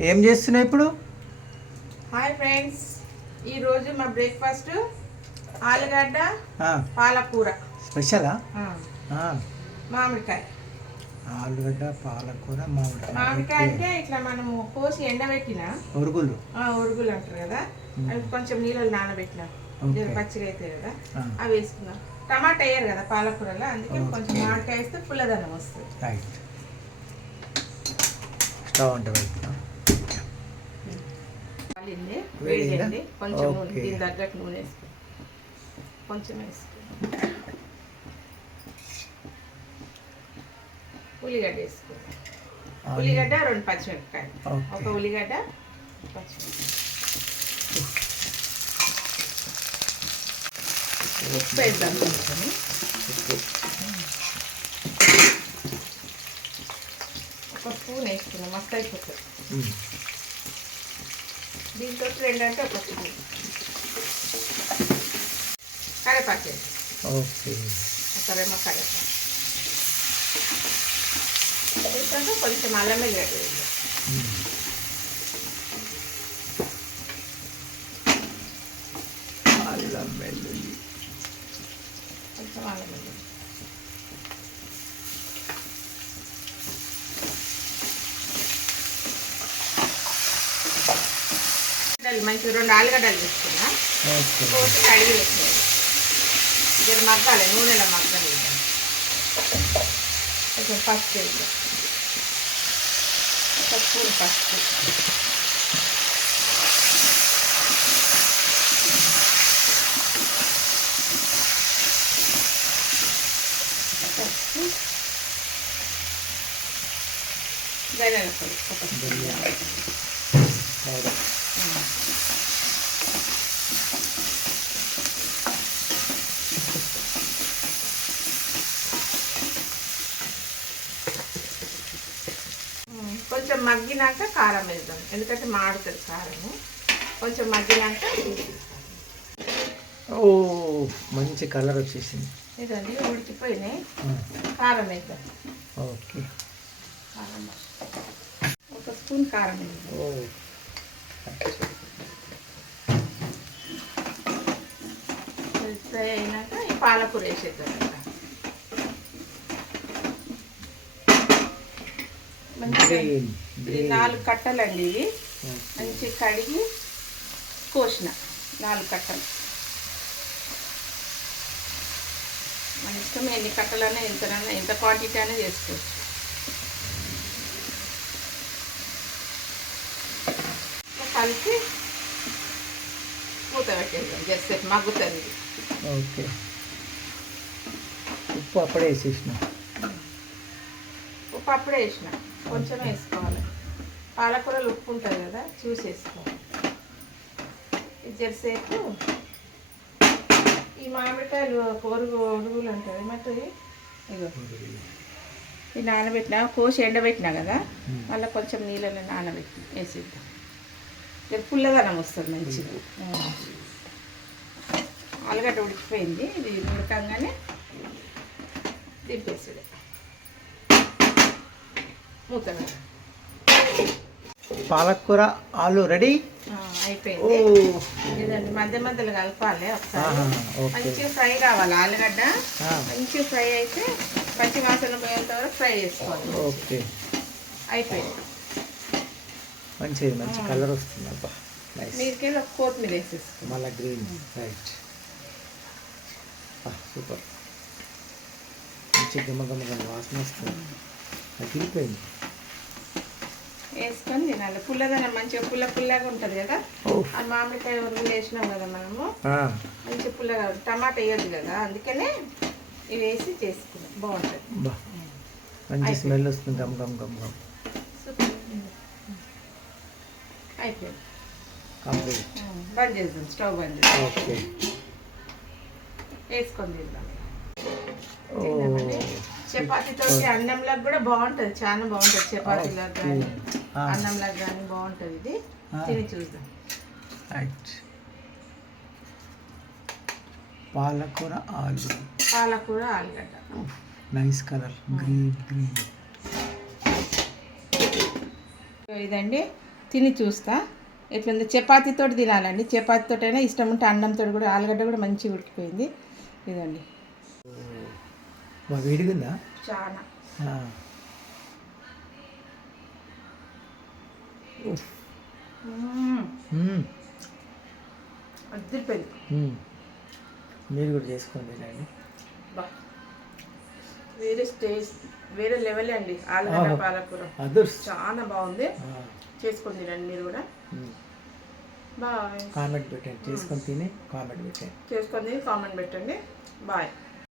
ఏం చేస్తున్నావు ఇప్పుడు? హాయ్ ఫ్రెండ్స్, ఈరోజు మా బ్రేక్ఫాస్ట్ ఆలుగడ్డ పాలకూర స్పెషలా? మామిడికాయ. ఆలుగడ్డ పాలకూర మామిడికాయ అంటే ఇట్లా మనము కోసి ఎండబెట్టిన ఉరుగులు అంటారు కదా, అవి కొంచెం నీళ్ళు నానబెట్టిన పచ్చిగా అవుతాయి కదా, అవి వేసుకున్నాం. టమాటా వేయరు కదా పాలకూరలో, అందుకే కొంచెం మామిడికాయ వేస్తే పుల్లదనం వస్తుంది. రైట్. స్టవ్ అంటే వేడి కొంచెం దీని తగ్గట్టు నూనె వేసుకో, కొంచెం వేసుకో. ఉల్లిగడ్డ వేసుకో, ఉల్లిగడ్డ 2 పచ్చిమిరపకాయలు, ఒక ఉల్లిగడ్డ పచ్చిమిరపకాయ, ఉప్పు వేద్దాం కొంచెం. ఒక స్పూన్ వేసుకున్నాం, మస్తు అయిపోతుంది. దీంతో 2 అంటే ఒక స్పూన్ కరివేపాకు వేసి, ఒక రెమ్మ కరివేపాకు వేసాక కొంచెం అల్లం వెల్లిగడ్డ వేద్దాం. అల్లం వెల్లుల్లి, కొంచెం అల్లం వెల్లుల్లి, మంచి 2 ఆలుగడ్డలు తీసుకున్నా, కోసి కడిగి వేసేది. జర మగ్గాలి, నూనెలో మగ్గాలి. కొంచెం పసుపు వేద్దాం, ఒక స్పూన్ పసుపు, ధనియాల పొడి ఒక స్పూన్, కొంచెం మగ్గినాక కారం వేద్దాం, ఎందుకంటే మాడుతుంది కారము. కొంచెం మగ్గినాక మంచి కలర్ వచ్చేసింది. ఇదండి ఉడికిపోయినాయి, కారం వేద్దాం. ఓకే, కారం ఒక స్పూన్ కారం వేద్దాం. ఫ్రై అయినాక ఈ పాలకూర వేసేద్దాం. 4 కట్టలండి ఇవి, మంచి కడిగి కోసిన 4 కట్టలు. మన ఇష్టం, ఎన్ని కట్టలన్నా ఎంత క్వాంటిటీ అనేది వేసుకోవచ్చు. కలిపి మూత పెట్టేద్దాం, జస్ట్ మగ్గుతుంది. ఓకే, ఉప్పు అప్పుడే వేసేసిన, ఉప్పు అప్పుడే వేసిన, కొంచెం వేసుకోవాలి. పాలకూరలు ఉప్పు ఉంటుంది కదా, చూసి వేసుకోవాలి. ఇది జరసేపు ఈ మామిడికాయలు ఉరుగులు ఉంటుంది ఏమంటుంది, ఇగో ఇది నానబెట్టినా, కోసి ఎండబెట్టినా కదా, మళ్ళీ కొంచెం నీళ్ళలో నానబెట్టి వేసేద్దాం. ఇది పుల్లదనం వస్తుంది మంచిగా. ఆలుగడ్డ ఉడికిపోయింది, ఇది ఉడకంగానే దింపేసేది. మూత పాలకూర ఆలు రెడీ అయిపోయింది. ఇదండి మధ్య మధ్యలో కలపాలి ఒకసారి, మంచిగా ఫ్రై కావాలి. ఆలుగడ్డ మంచిగా ఫ్రై అయితే పచ్చి వాసన పోయేంత వరకు ఫ్రై చేసుకోవాలి. ఓకే, అయిపోయింది. మంచి కలర్ వస్తుంది. అబ్బా, మీరికెళ్ళి ఒక కొత్తిమీర వేసేసుకో, మళ్ళీ గ్రీన్. Right, super. మంచి గమ్మ వాసన వస్తుంది. అదిరిపోయింది. వేసుకొని తినాలి. పుల్లదనం మంచిగా పుల్లగా ఉంటుంది కదా, ఆ మామిడికాయ ఉరుగులు వేసినాం కదా మనము, మంచిగా పుల్లగా. టమాటా వేయదు కదా, అందుకనే ఇవి వేసి చేసుకున్నాం, బాగుంటుంది. మంచి స్మెల్ వస్తుంది. అయిపోయింది, కంప్లీట్. బంద్ చేద్దాం, స్టవ్ బంద్ చేద్దాం. ఓకే, వేసుకొని తిందాం. చపాతీతో అన్నంలోకి కూడా బాగుంటుంది, చాలా బాగుంటుంది. చపాతీలోకి కానీ అన్నంలోకి కానీ బాగుంటుంది. ఇది తిని చూద్దాం. రైట్, పాలకూర ఆలుగడ్డ, నైస్ కలర్, గ్రీన్. ఇదండి తిని చూస్తా ఎట్లుంది. చపాతీతో తినాలండి, చపాతీతో అయినా ఇష్టం ఉంటే అన్నంతో కూడా. ఆలుగడ్డ కూడా మంచిగా ఉడికిపోయింది. ఇదండి వేడిగుందా చాలా. అద్దరిపోయింది. మీరు కూడా చేసుకోండి అండి. వేరే స్టేజ్, వేరే లెవెల్ అండి ఆలుగడ్డ పాలకూర. చాలా బాగుంది. చేసుకొని తినండి మీరు కూడా. బాయ్. కామెంట్ పెట్టండి, చేసుకొని తిని కామెంట్ పెట్టండి. చేసుకొని తిని కామెంట్ పెట్టండి. బాయ్.